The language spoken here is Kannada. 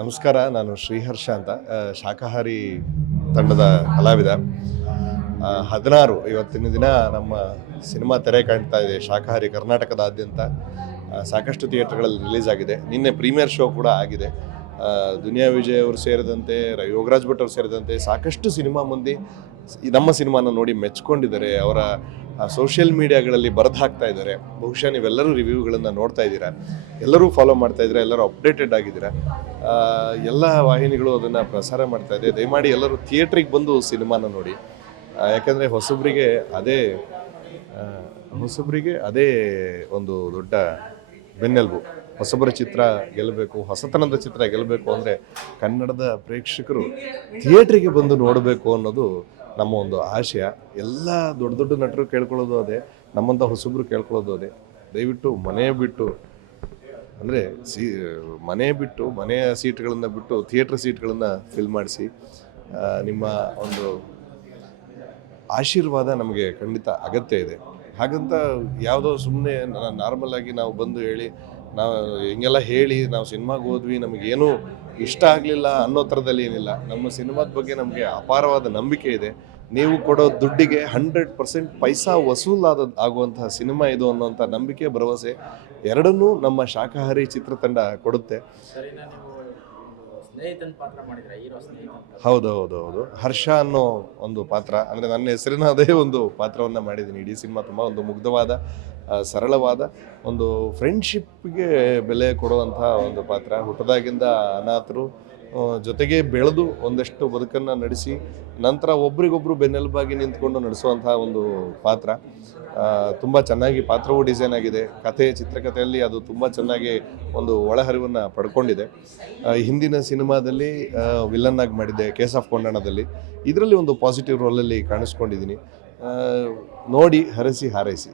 ನಮಸ್ಕಾರ, ನಾನು ಶ್ರೀಹರ್ಷ ಅಂತ. ಶಾಖಾಹಾರಿ ತಂಡದ ಕಲಾವಿದ. ಹದಿನಾರು, ಇವತ್ತಿನ ದಿನ ನಮ್ಮ ಸಿನಿಮಾ ತೆರೆ ಕಾಣ್ತಾ ಇದೆ ಶಾಕಾಹಾರಿ ಕರ್ನಾಟಕದಾದ್ಯಂತ. ಸಾಕಷ್ಟು ಥಿಯೇಟರ್ಗಳಲ್ಲಿ ರಿಲೀಸ್ ಆಗಿದೆ. ನಿನ್ನೆ ಪ್ರೀಮಿಯರ್ ಶೋ ಕೂಡ ಆಗಿದೆ. ದುನಿಯಾ ವಿಜಯ್ ಅವರು ಸೇರಿದಂತೆ, ಯೋಗರಾಜ್ ಭಟ್ ಅವರು ಸೇರಿದಂತೆ ಸಾಕಷ್ಟು ಸಿನಿಮಾ ಮಂದಿ ನಮ್ಮ ಸಿನಿಮಾನ ನೋಡಿ ಮೆಚ್ಕೊಂಡಿದ್ದಾರೆ. ಅವರ ಸೋಷಿಯಲ್ ಮೀಡಿಯಾಗಳಲ್ಲಿ ಬರೆದು ಹಾಕ್ತಾ ಇದ್ದಾರೆ. ಬಹುಶಃ ನೀವೆಲ್ಲರೂ ರಿವ್ಯೂಗಳನ್ನು ನೋಡ್ತಾ ಇದ್ದೀರಾ? ಎಲ್ಲರೂ ಫಾಲೋ ಮಾಡ್ತಾ ಇದ್ದೀರಾ? ಎಲ್ಲರೂ ಅಪ್ಡೇಟೆಡ್ ಆಗಿದ್ದೀರಾ? ಎಲ್ಲ ವಾಹಿನಿಗಳು ಅದನ್ನು ಪ್ರಸಾರ ಮಾಡ್ತಾ ಇದೆ. ದಯಮಾಡಿ ಎಲ್ಲರೂ ಥಿಯೇಟ್ರಿಗೆ ಬಂದು ಸಿನಿಮಾನ ನೋಡಿ. ಆ, ಯಾಕಂದರೆ ಹೊಸಬರಿಗೆ ಅದೇ ಹೊಸಬರಿಗೆ ಅದೇ ಒಂದು ದೊಡ್ಡ ಬೆನ್ನೆಲುಬು. ಹೊಸಬರ ಚಿತ್ರ ಗೆಲ್ಲಬೇಕು ಹೊಸತನದ ಚಿತ್ರ ಗೆಲ್ಲಬೇಕು ಅಂದರೆ ಕನ್ನಡದ ಪ್ರೇಕ್ಷಕರು ಥಿಯೇಟ್ರಿಗೆ ಬಂದು ನೋಡಬೇಕು ಅನ್ನೋದು ನಮ್ಮ ಒಂದು ಆಶಯ, ಎಲ್ಲ ದೊಡ್ಡ ದೊಡ್ಡ ನಟರು ಕೇಳ್ಕೊಳ್ಳೋದು ಅದೇ ನಮ್ಮಂಥ ಹೊಸಬ್ರು ಕೇಳ್ಕೊಳ್ಳೋದು ಅದೇ. ದಯವಿಟ್ಟು ಮನೆ ಬಿಟ್ಟು, ಅಂದರೆ ಸಿ, ಮನೆ ಬಿಟ್ಟು, ಮನೆಯ ಸೀಟ್ಗಳನ್ನು ಬಿಟ್ಟು, ಥಿಯೇಟ್ರ್ ಸೀಟ್ಗಳನ್ನು ಫಿಲ್ ಮಾಡಿಸಿ ನಿಮ್ಮ ಒಂದು ಆಶೀರ್ವಾದ ನಮಗೆ ಖಂಡಿತ ಅಗತ್ಯ ಇದೆ. ಹಾಗಂತ ಯಾವುದೋ ಸುಮ್ಮನೆ ನಾರ್ಮಲ್ ಆಗಿ ನಾವು ಬಂದು ಹೇಳಿ ನಾವು ಹಿಂಗೆಲ್ಲ ಹೇಳಿ ನಾವು ಸಿನಿಮಾಗೆ ಹೋದ್ವಿ, ನಮಗೇನು ಇಷ್ಟ ಆಗಲಿಲ್ಲ ಅನ್ನೋ ಥರದಲ್ಲಿ ಏನಿಲ್ಲ. ನಮ್ಮ ಸಿನಿಮಾದ ಬಗ್ಗೆ ನಮಗೆ ಅಪಾರವಾದ ನಂಬಿಕೆ ಇದೆ. ನೀವು ಕೊಡೋ ದುಡ್ಡಿಗೆ ಹಂಡ್ರೆಡ್ ಪರ್ಸೆಂಟ್ ಪೈಸಾ ವಸೂಲಾದ ಆಗುವಂತಹ ಸಿನಿಮಾ ಇದು ಅನ್ನೋಂಥ ನಂಬಿಕೆ, ಭರವಸೆ ಎರಡನ್ನೂ ನಮ್ಮ ಶಾಖಾಹಾರಿ ಚಿತ್ರತಂಡ ಕೊಡುತ್ತೆ. ಸ್ನೇಹಿತನ ಪಾತ್ರ ಮಾಡಿದ್ರ ಹೀರೋ ಸ್ನೇಹಿತ ಹೌದು ಹೌದು ಹೌದು. ಹರ್ಷ ಅನ್ನೋ ಒಂದು ಪಾತ್ರ, ಅಂದರೆ ನನ್ನ ಹೆಸರಿನ ಅದೇ ಒಂದು ಪಾತ್ರವನ್ನು ಮಾಡಿದ್ದೀನಿ. ಇಡೀ ಸಿನಿಮಾ ತುಂಬ ಒಂದು ಮುಗ್ಧವಾದ ಸರಳವಾದ ಒಂದು ಫ್ರೆಂಡ್ಶಿಪ್ಗೆ ಬೆಲೆ ಕೊಡುವಂತಹ ಒಂದು ಪಾತ್ರ. ಹುಟ್ಟದಾಗಿಂದ ಅನಾಥರು ಜೊತೆಗೆ ಬೆಳೆದು ಒಂದಷ್ಟು ಬದುಕನ್ನು ನಡೆಸಿ ನಂತರ ಒಬ್ರಿಗೊಬ್ರು ಬೆನ್ನೆಲುಬಾಗಿ ನಿಂತ್ಕೊಂಡು ನಡೆಸುವಂತಹ ಒಂದು ಪಾತ್ರ. ತುಂಬ ಚೆನ್ನಾಗಿ ಪಾತ್ರವೂ ಡಿಸೈನ್ ಆಗಿದೆ. ಕಥೆ, ಚಿತ್ರಕಥೆಯಲ್ಲಿ ಅದು ತುಂಬ ಚೆನ್ನಾಗಿ ಒಂದು ಒಳಹರಿವನ್ನು ಪಡ್ಕೊಂಡಿದೆ. ಹಿಂದಿನ ಸಿನಿಮಾದಲ್ಲಿ ವಿಲನ್ ಆಗಿ ಮಾಡಿದ್ದೆ ಕೇಸ್ ಆಫ್ ಕೊಂಡಣದಲ್ಲಿ. ಇದರಲ್ಲಿ ಒಂದು ಪಾಸಿಟಿವ್ ರೋಲಲ್ಲಿ ಕಾಣಿಸ್ಕೊಂಡಿದ್ದೀನಿ. ನೋಡಿ, ಹರಸಿ, ಹಾರೈಸಿ.